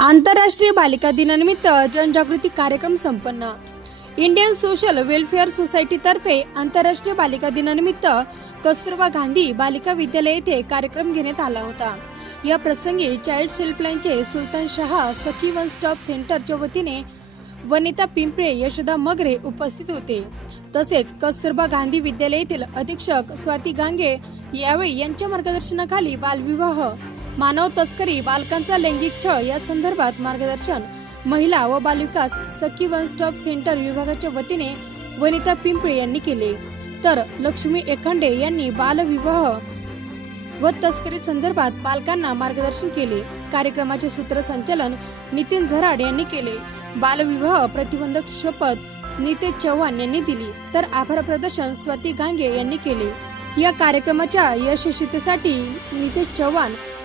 आंतरराष्ट्रीय बालिका दिनानिमित्त जनजागृती कार्यक्रम संपन्न. इंडियन सोशल वेलफेअर सोसायटीतर्फे आंतरराष्ट्रीय बालिका दिनानिमित्त कस्तुरबा गांधी बालिका विद्यालय येथे कार्यक्रम घेण्यात आला होता. या प्रसंगी चाइल्ड हेल्पलाईनचे सुलतान शहा सखी वन स्टॉप सेंटरच्या वतीने वनिता पिंपळे यशोदा मगरे उपस्थित होते. तसेच कस्तुरबा गांधी विद्यालयातील अधीक्षक स्वाती गांगे यावेळी यांच्या मार्गदर्शनाखाली बालविवाह मानव तस्करी बालकांचा लैंगिक छळ या संदर्भात मार्गदर्शन महिला व बालविकास सखी वन स्टॉप सेंटर विभागाच्या वतीने वनिता पिंपळे यांनी केले. तर लक्ष्मी एखांडे यांनी बालविवाह व तस्करी संदर्भात पालकांना मार्गदर्शन केले. कार्यक्रमाचे सूत्रसंचालन नितीन झराड यांनी केले. बालविवाह प्रतिबंधक शपथ नितेश चव्हाण यांनी दिली. तर आभार प्रदर्शन स्वाती गांगे यांनी केले. या कार्यक्रमाच्या यशस्वीतेसाठी नितेश चव्हाण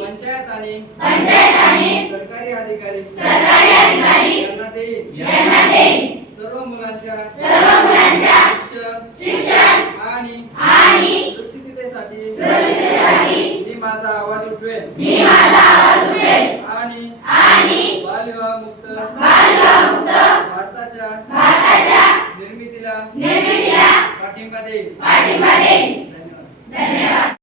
सदैव सुनिश्चित करेन की माझ्या कुटुंबात शेजारी व समाजात बालविवाह होणार नाही बालविवाहाच्या कोणत्याही प्रयत्नांची तक्रार मी पंचायत आणि सरकारी अधिकारी यांना देईन सर्व मुलांच्या शिक्षण आणि सुरक्षिततेसाठी मी माझा आवाज उठवेन. आणि बालविवाह मुक्त भारताच्या निर्मितीला पाठिंबा देईन. धन्यवाद.